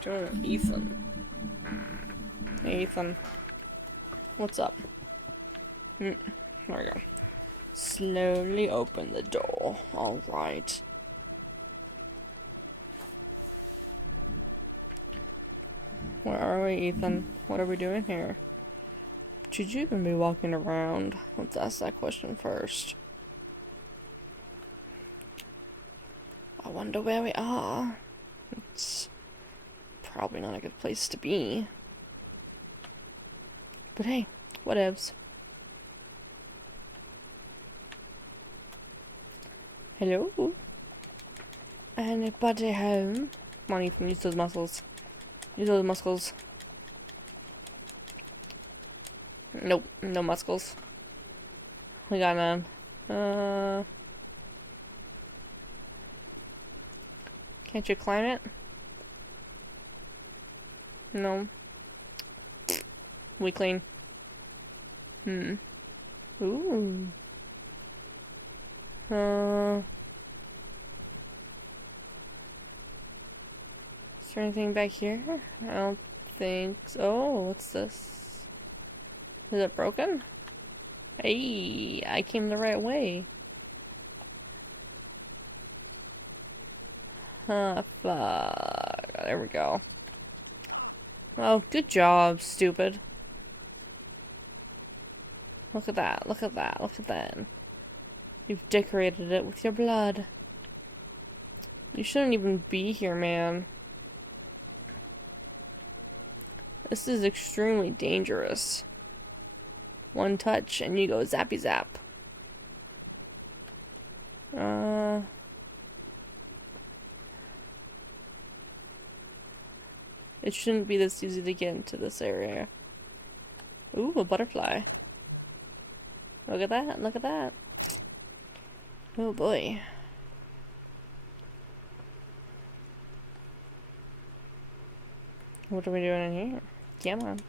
doing with Ethan? Hey, Ethan. What's up? There we go. Slowly open the door. Alright. Where are we, Ethan? What are we doing here? Should you even be walking around? Let's ask that question first. I wonder where we are. It's probably not a good place to be. But hey, whatevs. Hello? Anybody home? Come on, Ethan, use those muscles. Use those muscles. Nope, no muscles. We got none. Can't you climb it? No. Weakling. Ooh. Is there anything back here? I don't think so. Oh, what's this? Is it broken? Hey, I came the right way. Fuck. There we go. Oh, good job, stupid. Look at that, look at that, look at that. You've decorated it with your blood. You shouldn't even be here, man. This is extremely dangerous. One touch and you go zappy zap. It shouldn't be this easy to get into this area. Ooh, a butterfly. Look at that, look at that. Oh boy. What are we doing in here? Come on.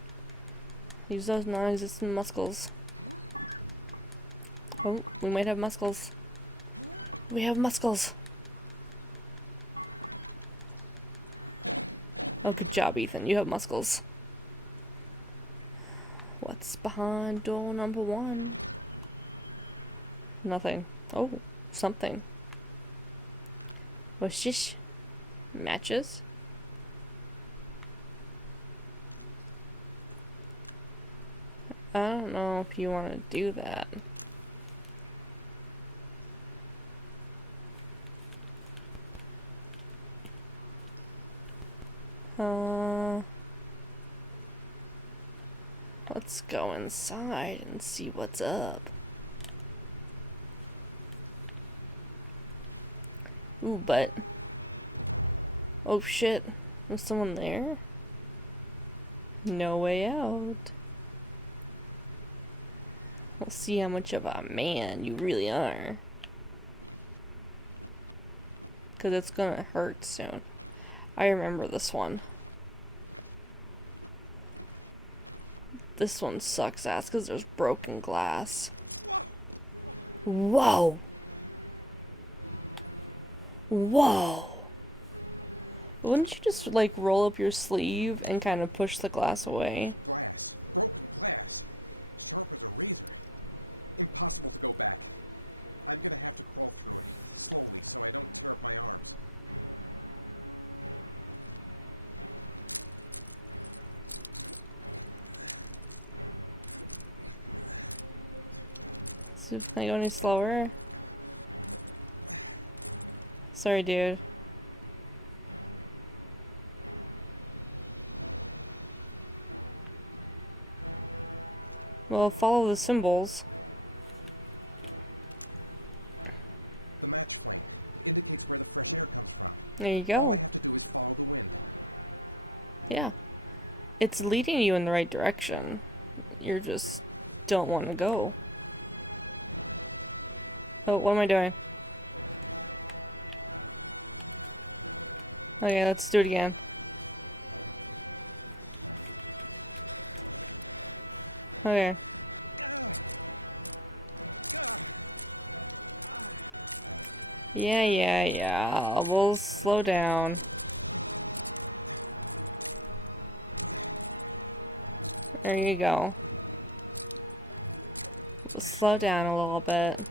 Use those non-existent muscles. Oh, we might have muscles. We have muscles. Oh, good job, Ethan. You have muscles. What's behind door number 1? Nothing. Oh, something. What's this? Matches? I don't know if you want to do that. Let's go inside and see what's up. Ooh, but... Oh shit, there's someone there? No way out. We'll see how much of a man you really are. 'Cause it's gonna hurt soon. I remember this one. This one sucks ass because there's broken glass. Whoa! Whoa! Wouldn't you just, like, roll up your sleeve and kind of push the glass away? So, can I go any slower? Sorry, dude. Well, follow the symbols. There you go. Yeah. It's leading you in the right direction. You just don't want to go. Oh, what am I doing? Okay, let's do it again. Okay. Yeah. We'll slow down. There you go. Slow down a little bit.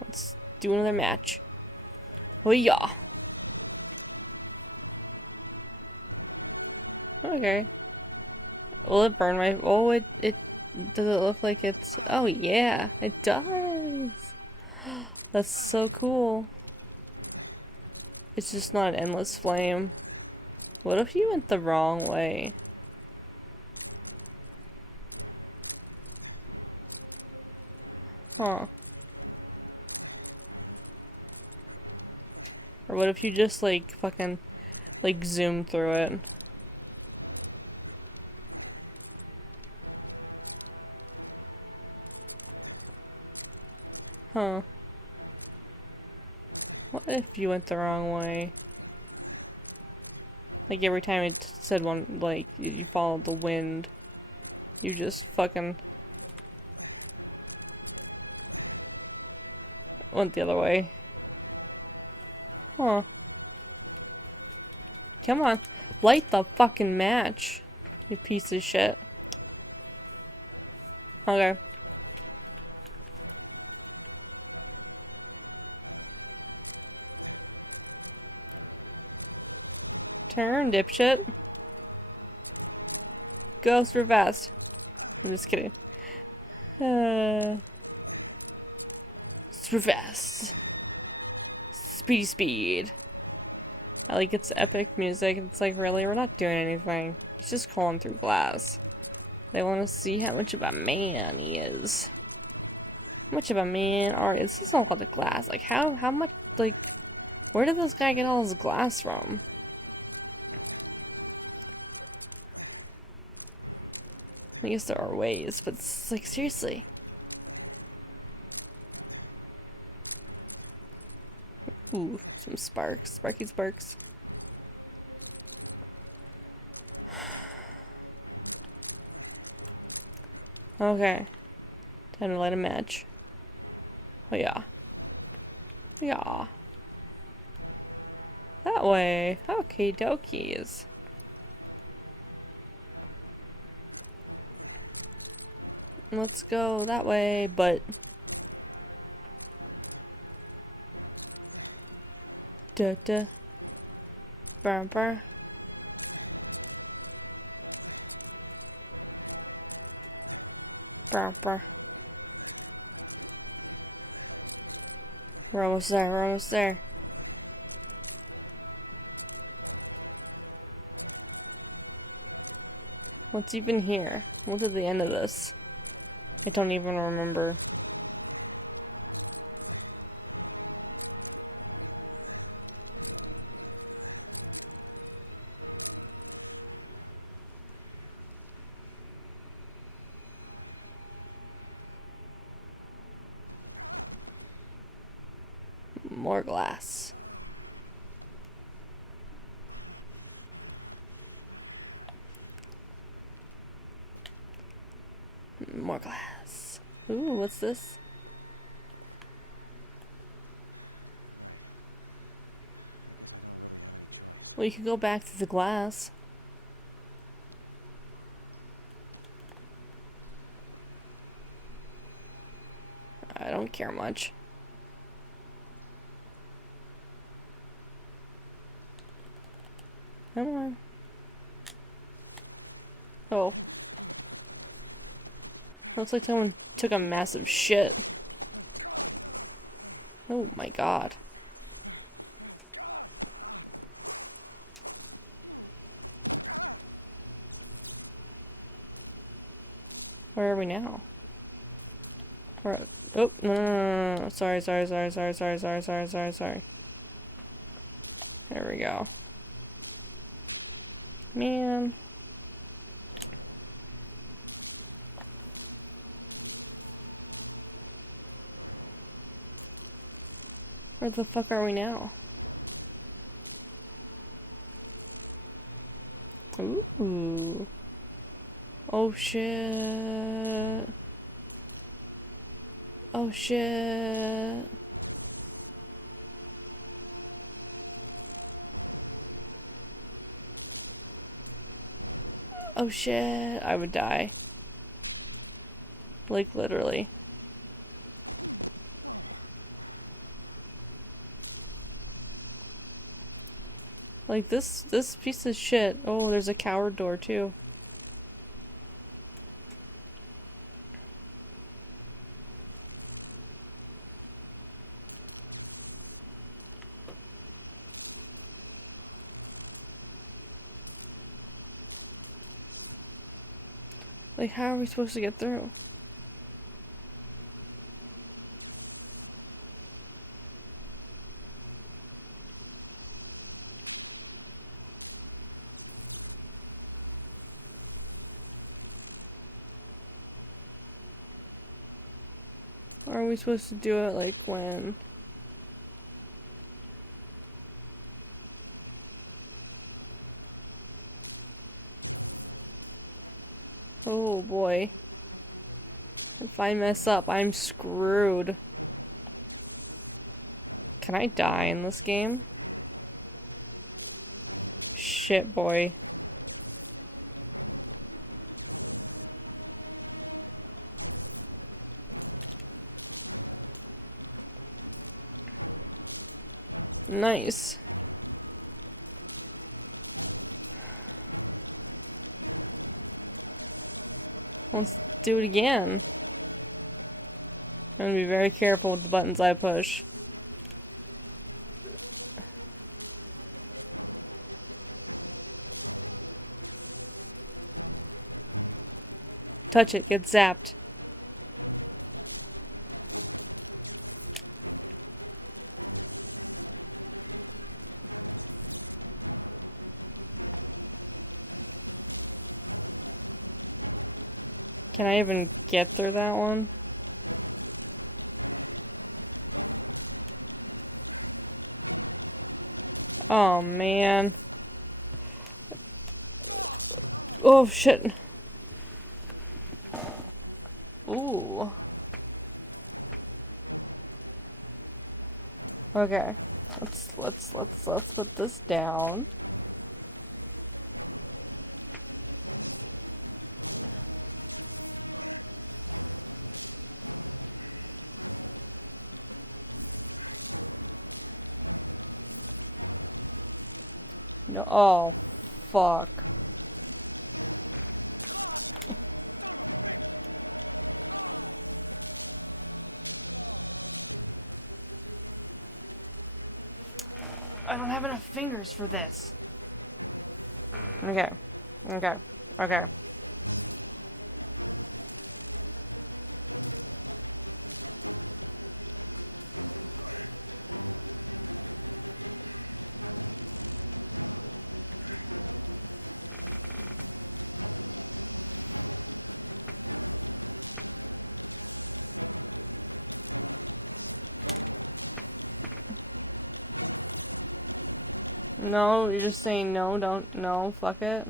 Let's do another match. Oh yeah. Okay. Will it burn my... Oh, it... Does it look like it's... Oh yeah, it does. That's so cool. It's just not an endless flame. What if you went the wrong way? Huh. Or what if you just, like, fucking, like, zoom through it? Huh. What if you went the wrong way? Like, every time it said one, like, you followed the wind, you just fucking went the other way. Huh. Come on. Light the fucking match, you piece of shit. Okay. Turn, dipshit. Go super fast. I'm just kidding. Super fast. Speedy speed. I like its epic music. It's like, really, we're not doing anything. He's just crawling through glass. They want to see how much of a man he is. How much of a man are this is all about the glass. Like, how much, like, where did this guy get all his glass from? I guess there are ways, but it's like, seriously. Ooh, some sparks. Sparky sparks. Okay. Time to light a match. Oh yeah. Yeah. That way. Okay, dokies. Let's go that way, but... Da-da. Burr. Burr. We're almost there, we're almost there. What's even here? What's at the end of this? I don't even remember. More glass. More glass. Ooh, what's this? Well, you could go back to the glass. I don't care much. Come on. Oh. Looks like someone took a massive shit. Oh my god. Where are we now? We're... Oh, no. Sorry. There we go. Man. Where the fuck are we now? Ooh. Oh shit. Oh shit. Oh shit, I would die. Like, literally. Like, this piece of shit. Oh, there's a coward door, too. Like, how are we supposed to get through? Or are we supposed to do it, like, when... Oh, boy. If I mess up, I'm screwed. Can I die in this game? Shit, boy. Nice. Let's do it again. I'm gonna be very careful with the buttons I push. Touch it, get zapped. Can I even get through that one? Oh, man. Oh, shit. Ooh. Okay. Let's put this down. No, oh, fuck. I don't have enough fingers for this. Okay. Okay. Okay. No, you're just saying no, don't, no, fuck it.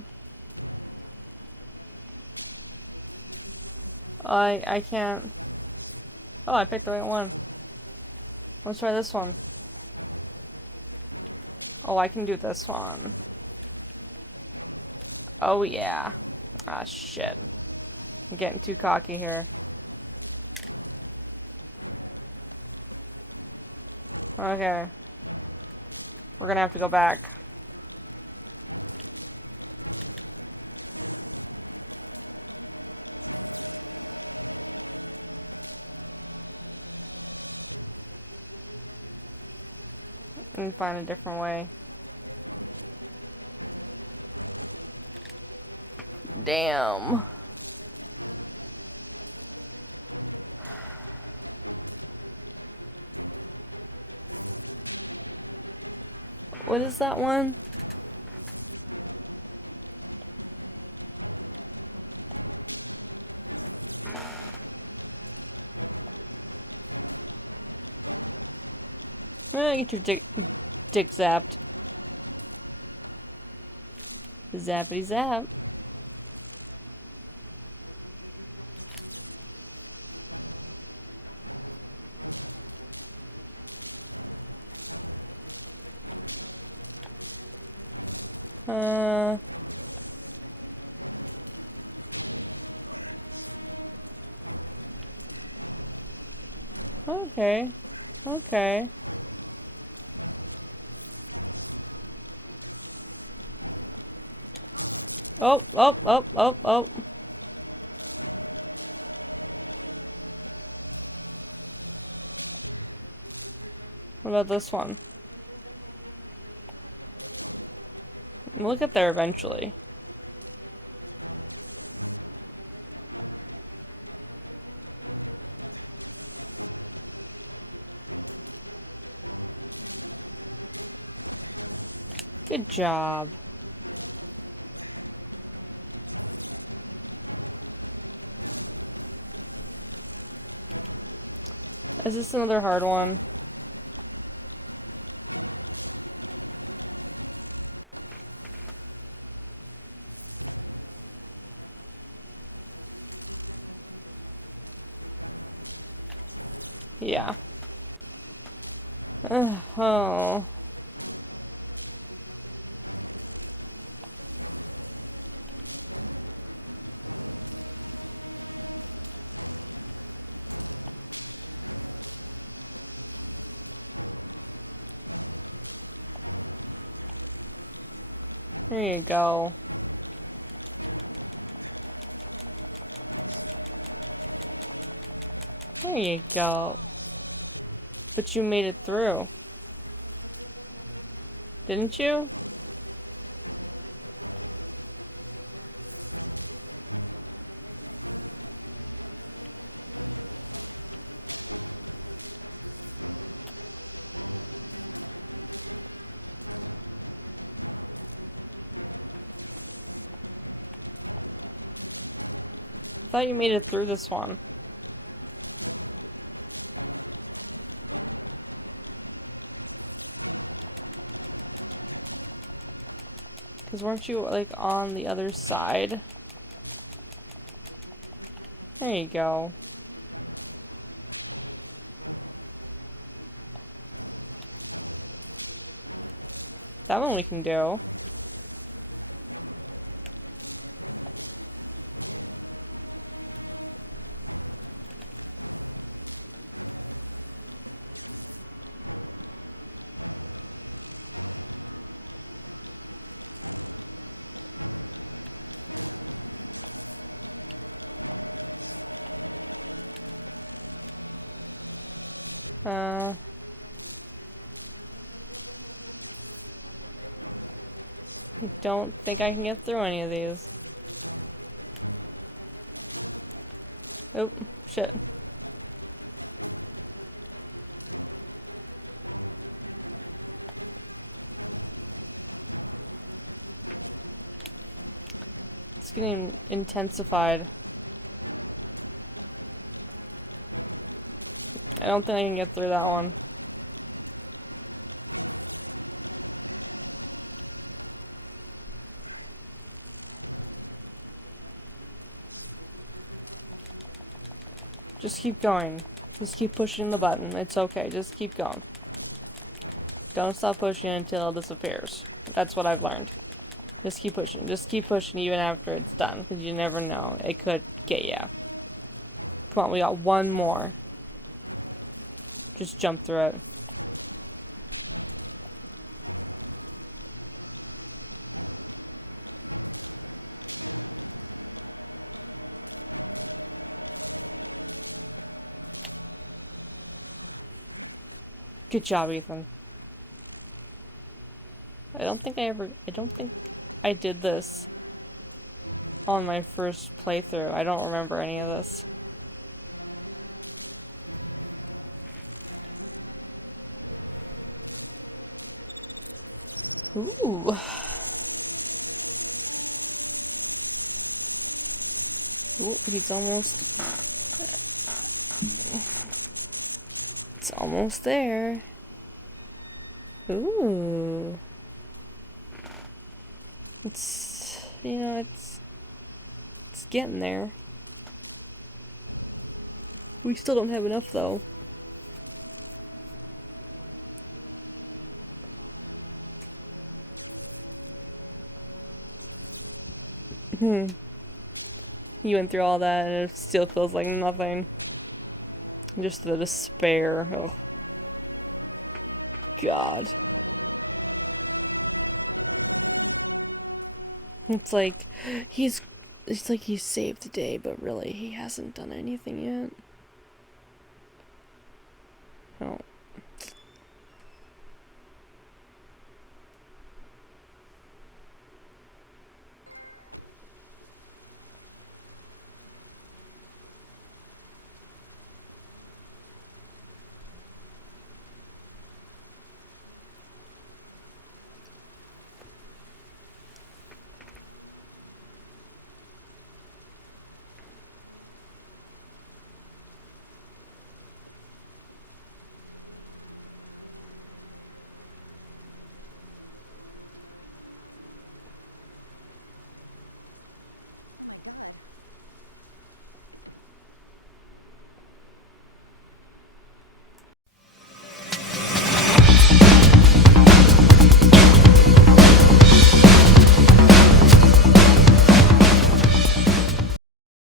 I can't. Oh, I picked the right one. Let's try this one. Oh, I can do this one. Oh, yeah. Ah, shit. I'm getting too cocky here. Okay. We're gonna have to go back. And find a different way. Damn. What is that one? Get your dick zapped. Zappity zap. Uh, Okay. Okay. Oh, oh, oh, oh, oh. What about this one? We'll get there eventually. Good job. Is this another hard one? Yeah. Oh. There you go. There you go. But you made it through. Didn't you? I thought you made it through this one. Because weren't you, like, on the other side? There you go. That one we can do. I don't think I can get through any of these. Oh, shit. It's getting intensified. I don't think I can get through that one. Just keep going. Just keep pushing the button. It's okay. Just keep going. Don't stop pushing until it disappears. That's what I've learned. Just keep pushing. Just keep pushing even after it's done. Because you never know. It could get you. Come on, we got one more. Just jump through it. Good job, Ethan. I don't think I did this on my first playthrough. I don't remember any of this. Ooh. Ooh, he's almost... It's almost there. Ooh. It's, you know, it's getting there. We still don't have enough, though. You went through all that and it still feels like nothing. Just the despair. Oh, God. It's like he's it's like he saved the day, but really he hasn't done anything yet.